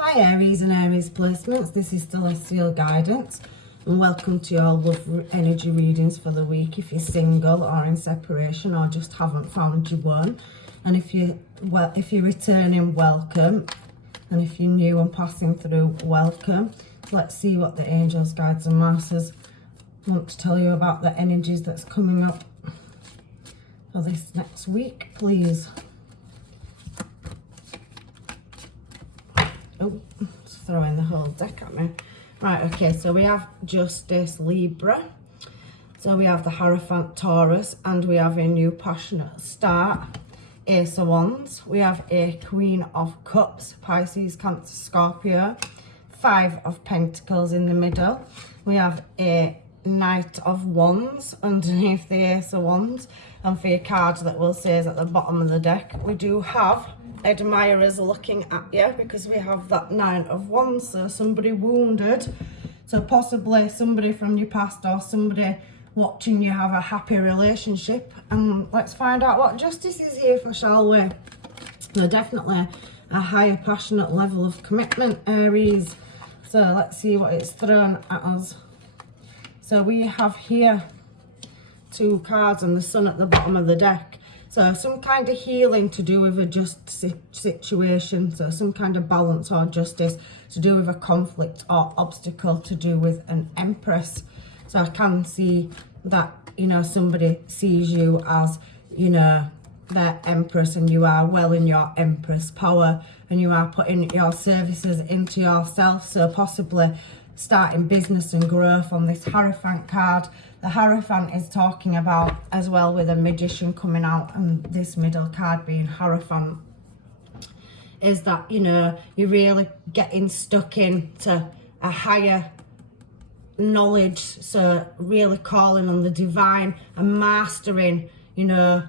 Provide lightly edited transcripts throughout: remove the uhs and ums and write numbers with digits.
Hi Aries and Aries placements, this is Celestial Guidance and welcome to your love energy readings for the week if you're single or in separation or just haven't found your one. And if you're returning, welcome, and if you're new and passing through, welcome. Let's see what the angels, guides and masters want to tell you about the energies that's coming up for this next week, please. Oh, it's throwing the whole deck at me. Right, okay, so we have Justice, Libra. So we have the Hierophant, Taurus, and we have a new passionate start, Ace of Wands. We have a Queen of Cups, Pisces, Cancer, Scorpio. Five of Pentacles in the middle. We have a Knight of Wands underneath the Ace of Wands. And for your cards that will say is at the bottom of the deck, we do have admirers looking at you because we have that Nine of Wands, so somebody wounded, so possibly somebody from your past or somebody watching you have a happy relationship. And let's find out what Justice is here for, shall we? So definitely a higher passionate level of commitment, Aries. So let's see what it's thrown at us. So we have here two cards and the Sun at the bottom of the deck. So some kind of healing to do with a just situation, so some kind of balance or justice to do with a conflict or obstacle to do with an Empress. So I can see that, you know, somebody sees you as, you know, their Empress, and you are well in your Empress power and you are putting your services into yourself. So possibly starting business and growth on this Hierophant card. The Hierophant is talking about, as well with a Magician coming out and this middle card being Hierophant, is that, you know, you're really getting stuck into a higher knowledge. So really calling on the divine and mastering, you know,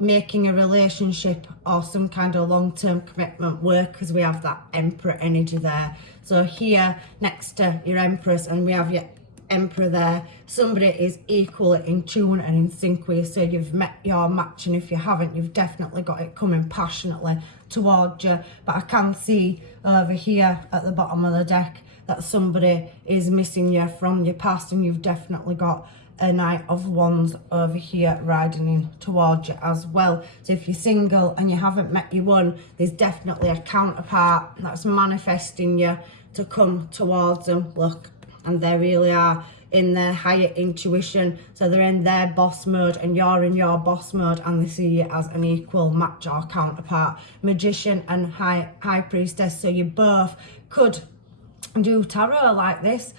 making a relationship or some kind of long-term commitment work, because we have that Emperor energy there. So here next to your Empress, and we have your Emperor there, somebody is equally in tune and in sync with you. So you've met your match, and if you haven't, you've definitely got it coming passionately towards you. But I can see over here at the bottom of the deck that somebody is missing you from your past, and you've definitely got a Knight of Wands over here riding in towards you as well. So if you're single and you haven't met your one, there's definitely a counterpart that's manifesting you to come towards them. Look, and they really are in their higher intuition, so they're in their boss mode and you're in your boss mode, and they see you as an equal match or counterpart. Magician and high priestess, so you both could do tarot like this.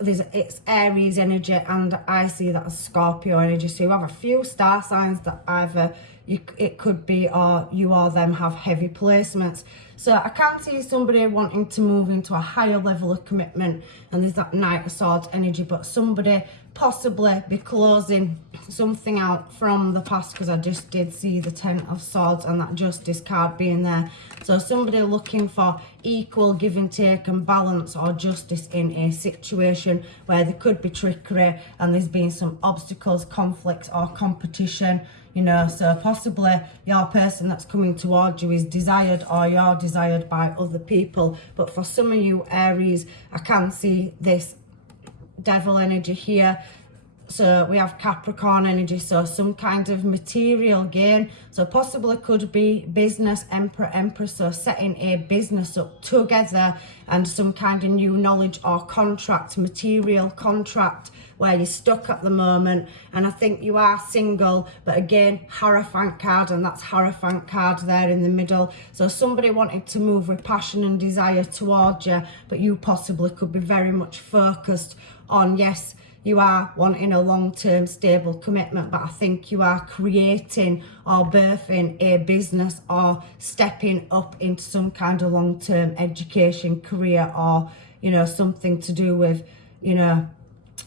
It's Aries energy, and I see that as Scorpio energy. So you have a few star signs that either it could be, or you or them have heavy placements. So I can't see somebody wanting to move into a higher level of commitment, and there's that Knight of Swords energy, but somebody possibly be closing something out from the past, because I just did see the Ten of Swords and that Justice card being there. So somebody looking for equal give and take and balance or justice in a situation where there could be trickery and there's been some obstacles, conflicts or competition, you know. So possibly your person that's coming towards you is desired, or you're desired by other people. But for some of you Aries, I can see this Devil energy here. So we have Capricorn energy, so some kind of material gain. So possibly could be business, Emperor, Empress, so setting a business up together and some kind of new knowledge or contract, material contract, where you're stuck at the moment. And I think you are single, but again, Hierophant card, and that's Hierophant card there in the middle. So somebody wanted to move with passion and desire towards you, but you possibly could be very much focused on, yes, you are wanting a long-term stable commitment, but I think you are creating or birthing a business or stepping up into some kind of long-term education, career, or, you know, something to do with, you know,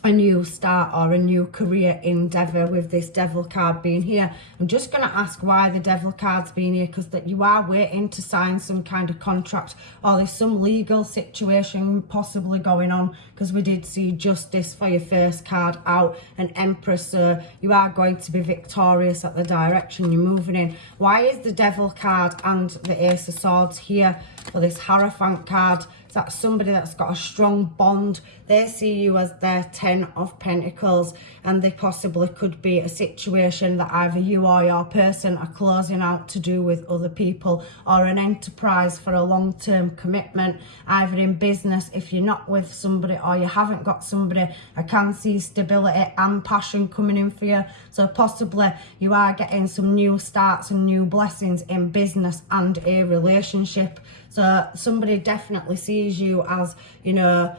a new start or a new career endeavour with this Devil card being here. I'm just going to ask why the Devil card's being here, because that you are waiting to sign some kind of contract, or there's some legal situation possibly going on, because we did see Justice for your first card out, and Empress, so you are going to be victorious at the direction you're moving in. Why is the Devil card and the Ace of Swords here? for this Hierophant card. That's somebody that's got a strong bond. They see you as their 10 of Pentacles, and they possibly could be a situation that either you or your person are closing out to do with other people, or an enterprise for a long-term commitment, either in business. If you're not with somebody or you haven't got somebody, I can see stability and passion coming in for you. So possibly you are getting some new starts and new blessings in business and a relationship. So somebody definitely sees you as, you know,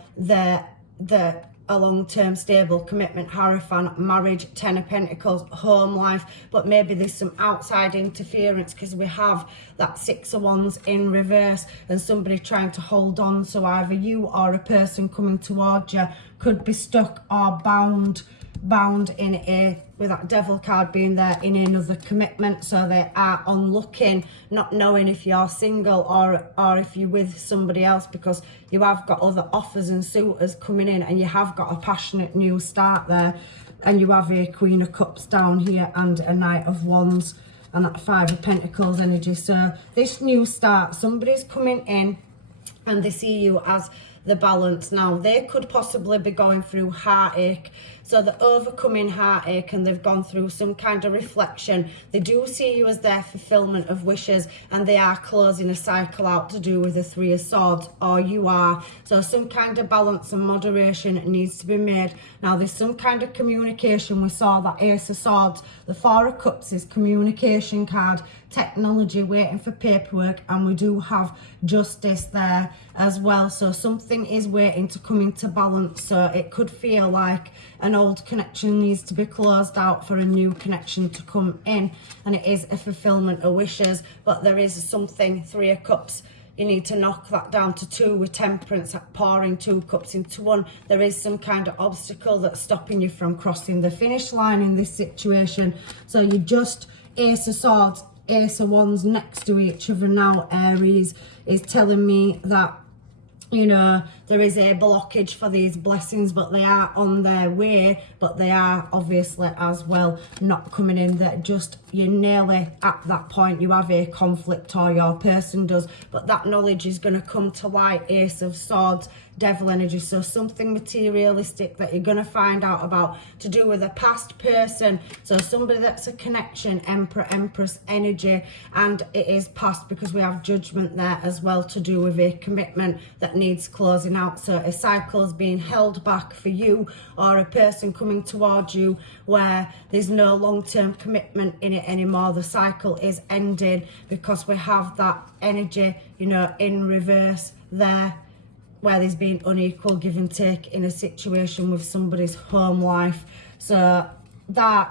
a long-term stable commitment, Hierophant, marriage, 10 of Pentacles, home life. But maybe there's some outside interference because we have that 6 of Wands in reverse, and somebody trying to hold on. So either you or a person coming towards you could be stuck or bound in a, with that Devil card being there, in another commitment. So they are on looking, not knowing if you're single or if you're with somebody else, because you have got other offers and suitors coming in, and you have got a passionate new start there. And you have a Queen of Cups down here and a Knight of Wands and that 5 of Pentacles energy. So this new start, somebody's coming in and they see you as the balance. Now they could possibly be going through heartache, so they're overcoming heartache and they've gone through some kind of reflection. They do see you as their fulfillment of wishes, and they are closing a cycle out to do with the 3 of Swords, or you are. So some kind of balance and moderation needs to be made. Now there's some kind of communication. We saw that Ace of Swords, the 4 of Cups is communication card, technology, waiting for paperwork, and we do have Justice there as well. So something is waiting to come into balance. So it could feel like an old connection needs to be closed out for a new connection to come in, and it is a fulfillment of wishes. But there is something, 3 of Cups, you need to knock that down to 2 with Temperance, pouring 2 cups into 1. There is some kind of obstacle that's stopping you from crossing the finish line in this situation. So you just, Ace of Swords, Ace of Wands next to each other now, Aries, is telling me that, you know, there is a blockage for these blessings, but they are on their way. But they are obviously as well not coming in. That just, you're nearly at that point. You have a conflict, or your person does, but that knowledge is going to come to light. Ace of Swords, Devil energy. So something materialistic that you're going to find out about to do with a past person. So somebody that's a connection, Emperor, Empress energy, and it is past because we have Judgment there as well, to do with a commitment that needs closing out. So a cycle is being held back for you, or a person coming towards you where there's no long-term commitment in it anymore. The cycle is ending because we have that energy, you know, in reverse there, where there's been unequal give and take in a situation with somebody's home life. So that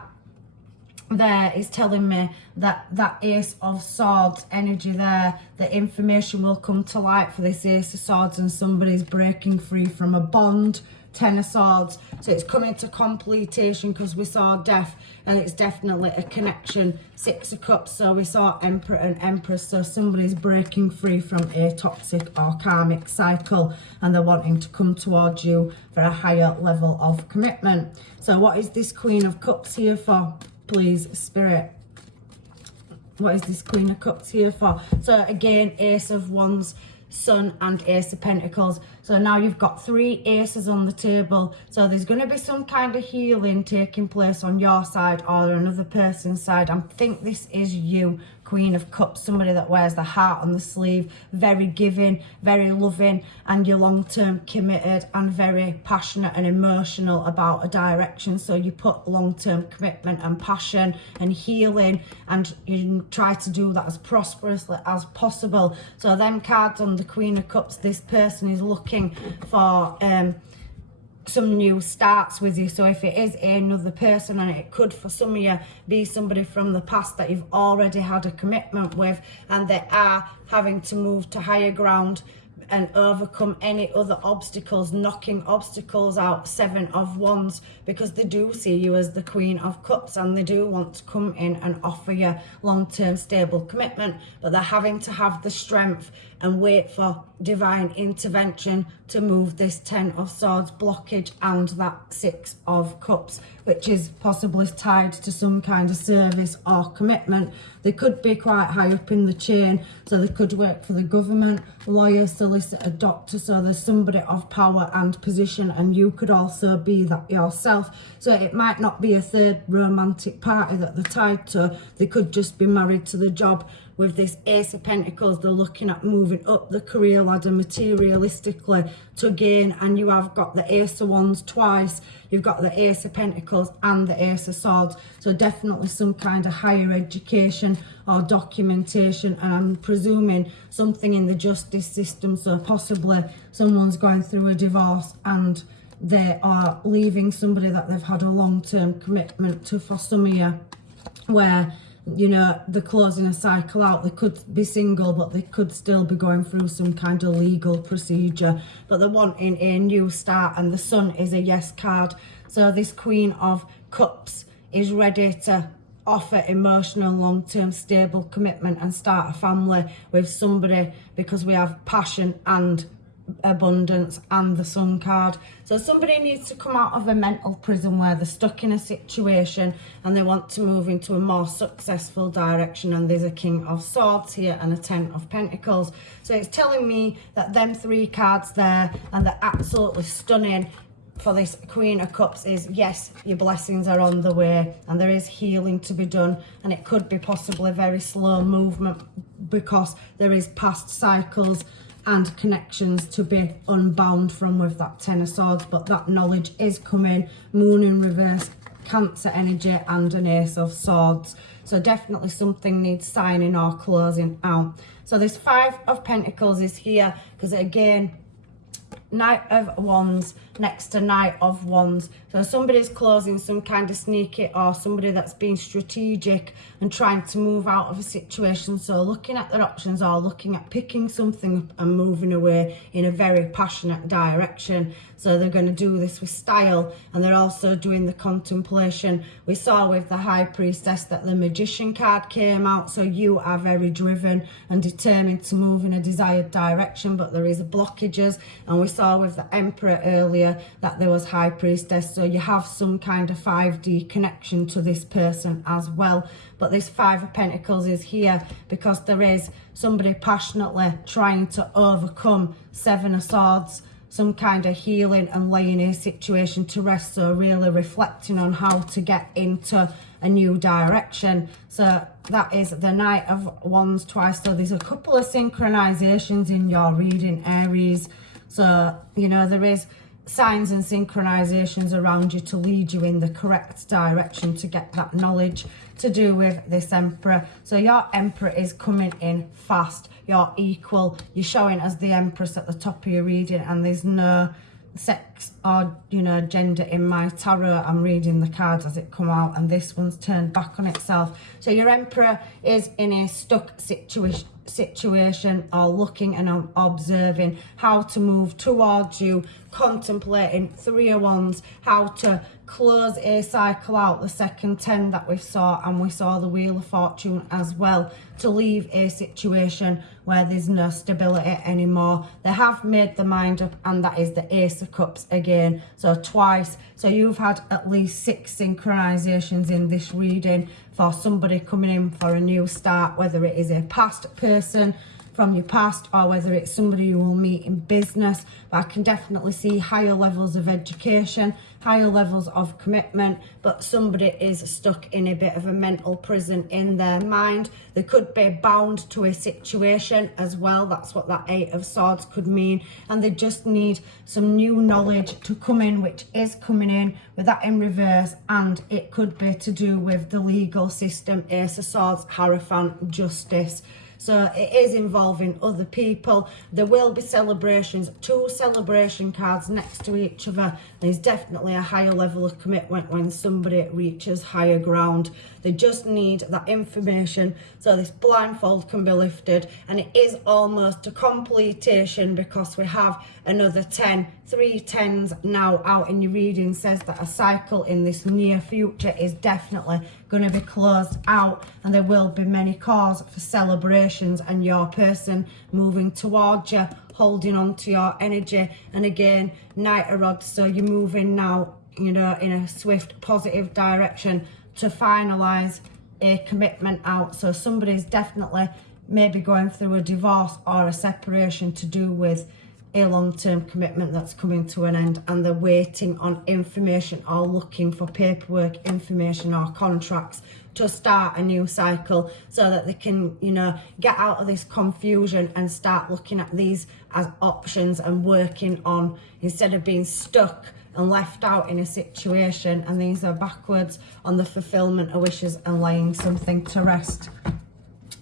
there is telling me that that Ace of Swords energy there, the information will come to light for this Ace of Swords, and somebody's breaking free from a bond, 10 of Swords. So it's coming to completion because we saw death, and it's definitely a connection, 6 of Cups. So we saw Emperor and Empress. So somebody's breaking free from a toxic or karmic cycle, and they're wanting to come towards you for a higher level of commitment. So what is this Queen of Cups here for, please, Spirit? What is this Queen of Cups here for? So again, Ace of Wands, Sun, and Ace of Pentacles. So now you've got 3 aces on the table. So there's going to be some kind of healing taking place on your side or another person's side. I think this is you, Queen of Cups, somebody that wears the heart on the sleeve, very giving, very loving, and you're long-term committed and very passionate and emotional about a direction. So you put long-term commitment and passion and healing, and you try to do that as prosperously as possible. So them cards on the Queen of Cups, this person is looking for some new starts with you. So if it is another person, and it could for some of you be somebody from the past that you've already had a commitment with, and they are having to move to higher ground and overcome any other obstacles, knocking obstacles out, 7 of Wands, because they do see you as the Queen of Cups, and they do want to come in and offer you long-term stable commitment, but they're having to have the strength and wait for divine intervention to move this 10 of Swords blockage and that 6 of Cups, which is possibly tied to some kind of service or commitment. They could be quite high up in the chain, so they could work for the government, lawyer, solicitor, doctor, so there's somebody of power and position, and you could also be that yourself. So it might not be a third romantic party that they're tied to, they could just be married to the job. With this Ace of Pentacles, they're looking at moving up the career ladder materialistically to gain, and you have got the Ace of Wands twice, you've got the Ace of Pentacles and the Ace of Swords, so definitely some kind of higher education or documentation, and I'm presuming something in the justice system, so possibly someone's going through a divorce and they are leaving somebody that they've had a long-term commitment to. For some of you, where you know they're closing a cycle out, they could be single but they could still be going through some kind of legal procedure, but they're wanting a new start, and the Sun is a yes card. So this Queen of Cups is ready to offer emotional, long-term, stable commitment and start a family with somebody, because we have passion and abundance and the Sun card. So somebody needs to come out of a mental prison where they're stuck in a situation and they want to move into a more successful direction, and there's a King of Swords here and a 10 of Pentacles. So it's telling me that them 3 cards there, and they're absolutely stunning for this Queen of Cups, is yes, your blessings are on the way and there is healing to be done, and it could be possibly very slow movement because there is past cycles and connections to be unbound from with that 10 of Swords, but that knowledge is coming. Moon in reverse, Cancer energy and an Ace of Swords, so definitely something needs signing or closing out. So this 5 of Pentacles is here because again, Knight of Wands next to Knight of Wands, so somebody's closing some kind of sneaky, or somebody that's being strategic and trying to move out of a situation, so looking at their options or looking at picking something up and moving away in a very passionate direction. So they're going to do this with style, and they're also doing the contemplation. We saw with the High Priestess that the Magician card came out, so you are very driven and determined to move in a desired direction, but there is blockages, and we saw with the Emperor earlier that there was High Priestess, so you have some kind of 5D connection to this person as well. But this 5 of Pentacles is here because there is somebody passionately trying to overcome 7 of Swords, some kind of healing and laying a situation to rest, so really reflecting on how to get into a new direction. So that is the Knight of Wands twice, so there's a couple of synchronizations in your reading, Aries. So you know there is signs and synchronizations around you to lead you in the correct direction to get that knowledge to do with this Emperor. So your Emperor is coming in fast, you're equal, you're showing as the Empress at the top of your reading, and there's no sex or you know gender in my tarot. I'm reading the cards as it come out, and this one's turned back on itself. So your Emperor is in a stuck situation or looking and observing how to move towards you, contemplating 3 of Wands, how to close a cycle out, the second 10 that we saw, and we saw the Wheel of Fortune as well, to leave a situation where there's no stability anymore. They have made the mind up, and that is the Ace of Cups again, so twice. So you've had at least 6 synchronizations in this reading for somebody coming in for a new start, whether it is a past person from your past or whether it's somebody you will meet in business. But I can definitely see higher levels of education, higher levels of commitment, but somebody is stuck in a bit of a mental prison in their mind. They could be bound to a situation as well. That's what that 8 of Swords could mean, and they just need some new knowledge to come in, which is coming in with that in reverse, and it could be to do with the legal system, Ace of Swords, Hierophant, justice. So it is involving other people. There will be celebrations, 2 celebration cards next to each other. There's definitely a higher level of commitment when somebody reaches higher ground. They just need that information so this blindfold can be lifted, and it is almost a completion because we have another 10, 3 10s now out in your reading. Says that a cycle in this near future is definitely going to be closed out, and there will be many cause for celebration situations and your person moving towards you, holding on to your energy. And again, Knight of Rods, so you're moving now, you know, in a swift, positive direction to finalise a commitment out. So somebody's definitely maybe going through a divorce or a separation to do with a long-term commitment that's coming to an end, and they're waiting on information or looking for paperwork, information or contracts to start a new cycle so that they can, you know, get out of this confusion and start looking at these as options and working on, instead of being stuck and left out in a situation. And these are backwards on the fulfillment of wishes and laying something to rest.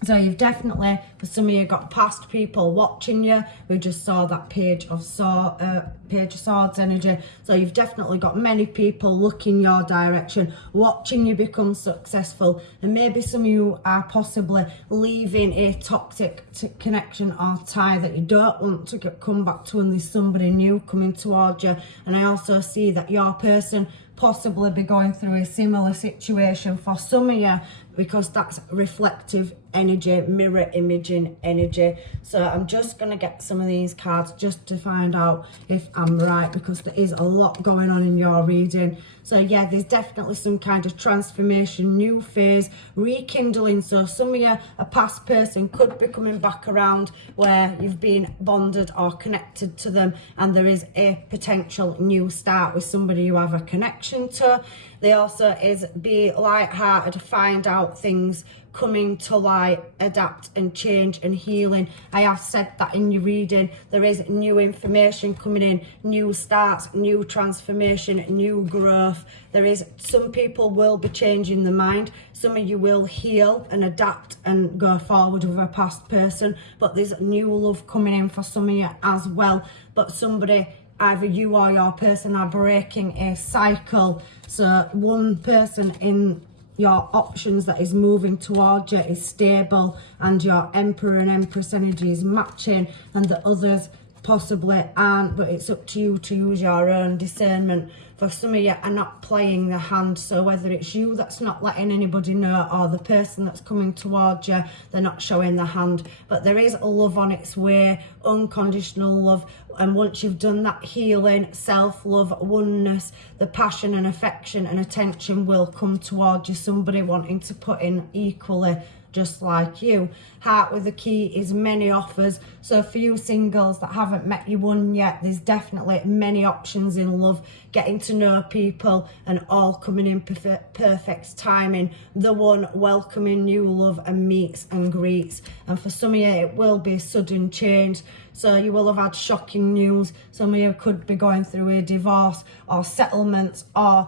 So you've definitely, for some of you, got past people watching you. We just saw that Page of Swords energy. So you've definitely got many people looking your direction, watching you become successful. And maybe some of you are possibly leaving a toxic connection or tie that you don't want to come back to, and there's somebody new coming towards you. And I also see that your person possibly be going through a similar situation for some of you, because that's reflective energy, mirror imaging energy. So I'm just going to get some of these cards just to find out if I'm right, because there is a lot going on in your reading. So yeah, there's definitely some kind of transformation, new phase, rekindling. So some of you, a past person could be coming back around where you've been bonded or connected to them, and there is a potential new start with somebody you have a connection to. There also is be light-hearted, find out things, coming to light, adapt and change and healing. I have said that in your reading. There is new information coming in, new starts, new transformation, new growth. There is, some people will be changing their mind. Some of you will heal and adapt and go forward with a past person, but there's new love coming in for some of you as well. But somebody, either you or your person, are breaking a cycle. So one person in your options that is moving towards you is stable, and your Emperor and Empress energy is matching, and the others possibly aren't, but it's up to you to use your own discernment. For some of you are not playing the hand, so whether it's you that's not letting anybody know, or the person that's coming towards you, they're not showing the hand. But there is a love on its way, unconditional love, and once you've done that healing, self-love, oneness, the passion and affection and attention will come towards you, somebody wanting to put in equally, just like you. Heart with the key is many offers. So for you singles that haven't met your one yet, there's definitely many options in love, getting to know people and all coming in perfect timing. The one welcoming new love and meets and greets. And for some of you, it will be sudden change. So you will have had shocking news. Some of you could be going through a divorce or settlements or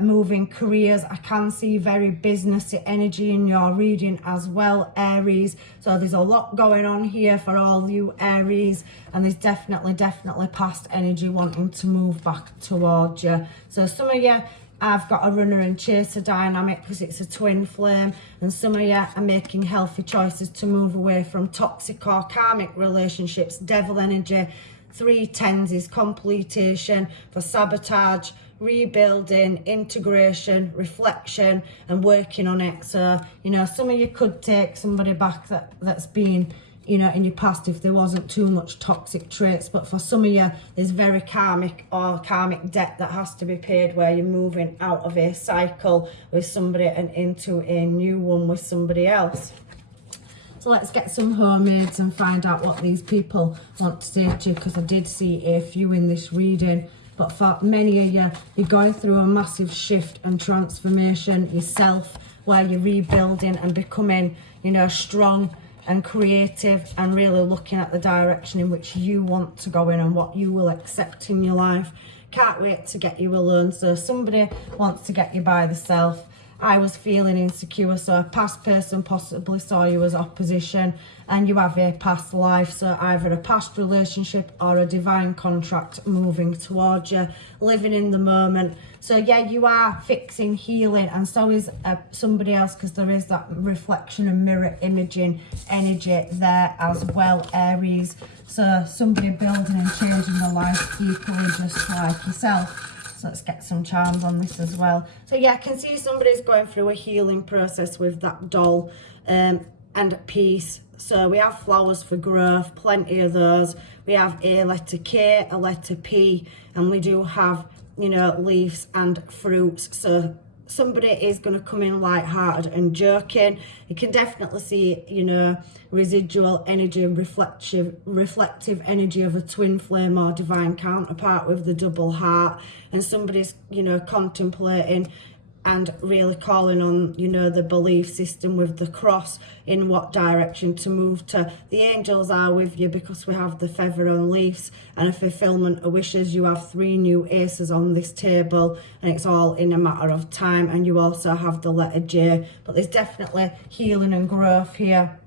moving careers. I can see very businessy energy in your reading as well, Aries. So there's a lot going on here for all you Aries, and there's definitely past energy wanting to move back towards you. So some of you, I've got a runner and chaser dynamic because it's a twin flame, and some of you are making healthy choices to move away from toxic or karmic relationships. Devil energy, 3 10s is completion for sabotage, rebuilding, integration, reflection and working on it. So, you know, some of you could take somebody back that's been, you know, in your past if there wasn't too much toxic traits. But for some of you, there's very karmic or karmic debt that has to be paid, where you're moving out of a cycle with somebody and into a new one with somebody else. So let's get some homemades and find out what these people want to say to you, because I did see a few in this reading. But for many of you, you're going through a massive shift and transformation yourself, where you're rebuilding and becoming, you know, strong and creative, and really looking at the direction in which you want to go in and what you will accept in your life. Can't wait to get you alone. So somebody wants to get you by themselves. I was feeling insecure, so a past person possibly saw you as opposition, and you have a past life, so either a past relationship or a divine contract moving towards you, living in the moment. So yeah, you are fixing, healing, and so is somebody else, because there is that reflection and mirror imaging energy there as well, Aries. So somebody building and changing their life equally, just like yourself. So let's get some charms on this as well. So yeah, I can see somebody's going through a healing process with that doll. And and peace. So we have flowers for growth, plenty of those. We have a letter K, a letter P, and we do have, you know, leaves and fruits. So somebody is going to come in light-hearted and joking. You can definitely see, you know, residual energy and reflective energy of a twin flame or divine counterpart with the double heart. And somebody's, you know, contemplating and really calling on, you know, the belief system with the cross, in what direction to move to. The angels are with you because we have the feather and leaves and a fulfillment of wishes. You have 3 new aces on this table, and it's all in a matter of time. And you also have the letter J, but there's definitely healing and growth here.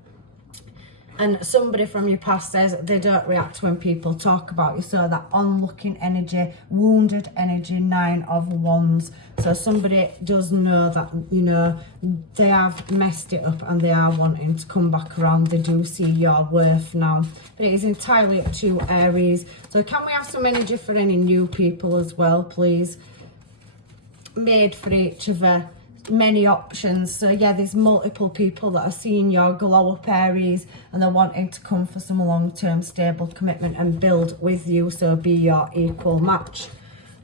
And somebody from your past says they don't react when people talk about you. So that onlooking energy, wounded energy, 9 of Wands. So somebody does know that, you know, they have messed it up and they are wanting to come back around. They do see your worth now. But it is entirely up to Aries. So can we have some energy for any new people as well, please? Made for each other. Many options. So yeah, there's multiple people that are seeing your glow up, Aries, and they're wanting to come for some long-term stable commitment and build with you, so be your equal match.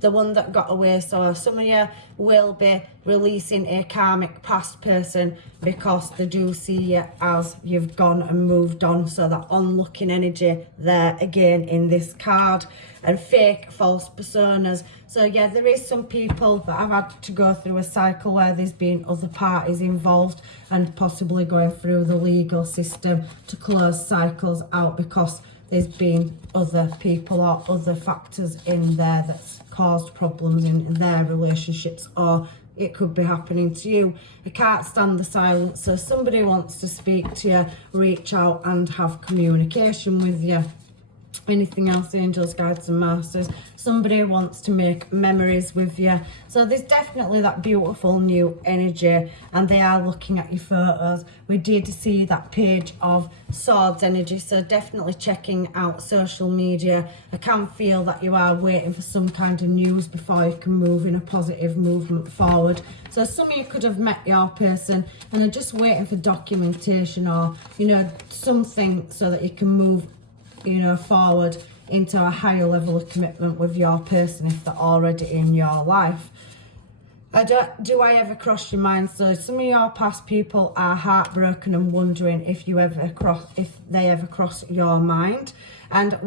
The one that got away, so some of you will be releasing a karmic past person because they do see you as you've gone and moved on. So that onlooking energy there again in this card. And fake false personas. So yeah, there is some people that have had to go through a cycle where there's been other parties involved and possibly going through the legal system to close cycles out because there's been other people or other factors in there that's caused problems in their relationships, or it could be happening to you. I can't stand the silence. So somebody wants to speak to you, reach out and have communication with you. Anything else, angels, guides and masters? Somebody wants to make memories with you. So there's definitely that beautiful new energy, and they are looking at your photos. We did see that Page of Swords energy, so definitely checking out social media. I can feel that you are waiting for some kind of news before you can move in a positive movement forward. So some of you could have met your person and are just waiting for documentation or, you know, something so that you can move, you know, forward into a higher level of commitment with your person if they're already in your life. Do I ever cross your mind? So some of your past people are heartbroken and wondering if they ever cross your mind, and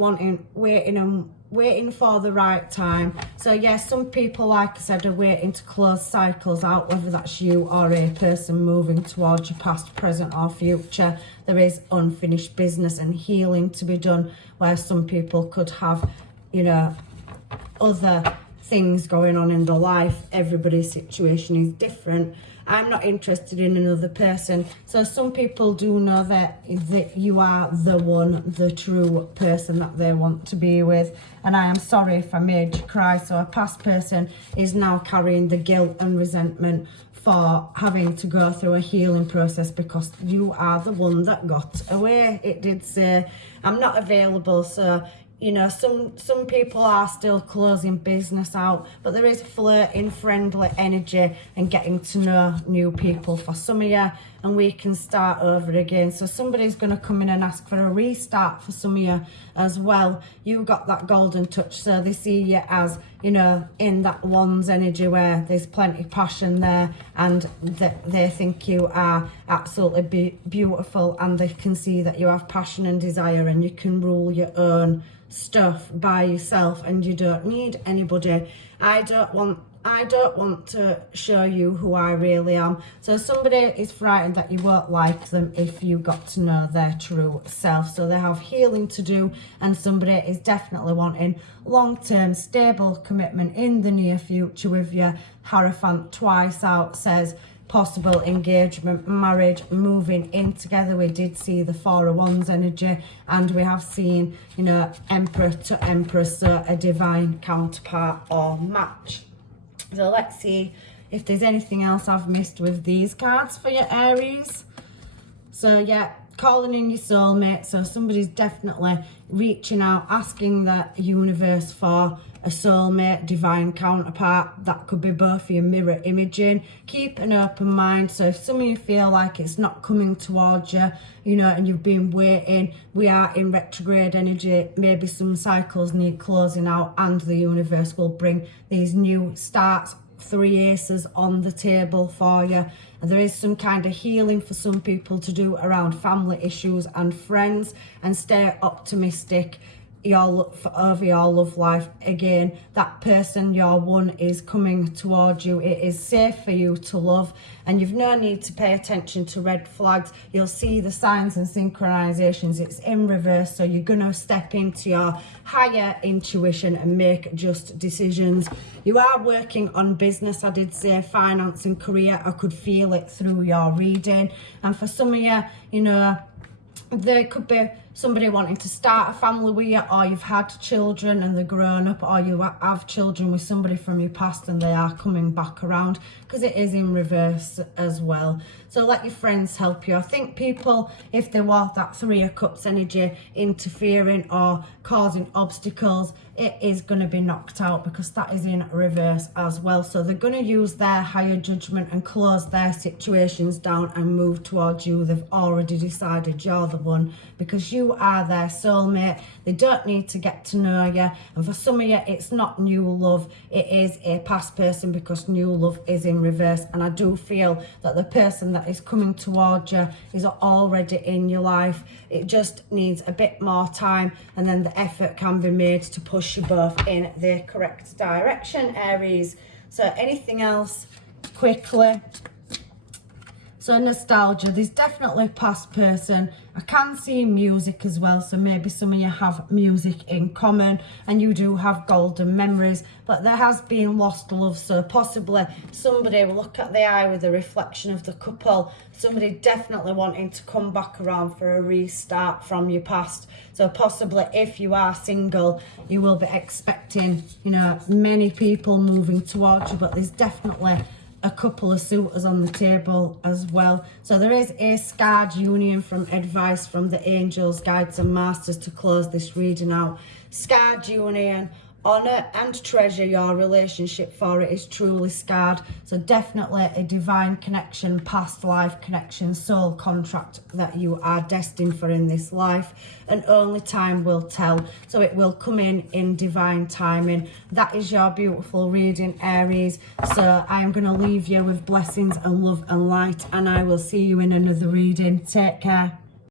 waiting for the right time. So yeah, some people, like I said, are waiting to close cycles out, whether that's you or a person moving towards your past, present or future. There is unfinished business and healing to be done, where some people could have, you know, other things going on in their life. Everybody's situation is different. I'm not interested in another person. So some people do know that you are the one, the true person that they want to be with. And I am sorry if I made you cry. So a past person is now carrying the guilt and resentment for having to go through a healing process because you are the one that got away. It did say, I'm not available. So, you know, some people are still closing business out, but there is flirting, friendly energy and getting to know new people for some of you, and we can start over again. So somebody's going to come in and ask for a restart for some of you as well. You got that golden touch, so they see you as, you know, in that Wands energy where there's plenty of passion there, and they think you are absolutely beautiful, and they can see that you have passion and desire and you can rule your own stuff by yourself and you don't need anybody. I don't want to show you who I really am. So somebody is frightened that you won't like them if you got to know their true self. So they have healing to do, and somebody is definitely wanting long-term stable commitment in the near future with you. Hierophant twice out says possible engagement, marriage, moving in together. We did see the Four of Wands energy, and we have seen, you know, Emperor to Empress, so a divine counterpart or match. So let's see if there's anything else I've missed with these cards for your Aries. So yeah, calling in your soulmate. So somebody's definitely reaching out, asking the universe for a soulmate, divine counterpart. That could be both your mirror imaging. Keep an open mind. So if some of you feel like it's not coming towards you, you know, and you've been waiting, we are in retrograde energy. Maybe some cycles need closing out, and the universe will bring these new starts, 3 aces on the table for you. And there is some kind of healing for some people to do around family issues and friends, and stay optimistic over your love life. Again, that person, your one, is coming towards you. It is safe for you to love, and you've no need to pay attention to red flags. You'll see the signs and synchronizations. It's in reverse, so you're going to step into your higher intuition and make just decisions. You are working on business. I did say finance and career. I could feel it through your reading. And for some of you, you know, there could be somebody wanting to start a family with you, or you've had children and they're grown up, or you have children with somebody from your past and they are coming back around, because it is in reverse as well. So let your friends help you. I think people, if they want that 3 of Cups energy interfering or causing obstacles, it is going to be knocked out, because that is in reverse as well. So they're going to use their higher judgment and close their situations down and move towards you. They've already decided you're the one, because you are their soulmate. They don't need to get to know you. And for some of you, it's not new love, it is a past person, because new love is in reverse. And I do feel that the person that is coming towards you is already in your life. It just needs a bit more time, and then the effort can be made to push you both in the correct direction, Aries. So anything else quickly? So nostalgia, there's definitely past person. I can see music as well, so maybe some of you have music in common and you do have golden memories, but there has been lost love. So possibly somebody will look at the eye with a reflection of the couple, somebody definitely wanting to come back around for a restart from your past. So possibly if you are single, you will be expecting, you know, many people moving towards you, but there's definitely a couple of suitors on the table as well. So there is a scarred union from advice from the angels, guides and masters to close this reading out. Scarred union, honour and treasure your relationship, for it is truly scarred. So definitely a divine connection, past life connection, soul contract that you are destined for in this life, and only time will tell. So it will come in divine timing. That is your beautiful reading, Aries. So I am going to leave you with blessings and love and light, and I will see you in another reading. Take care.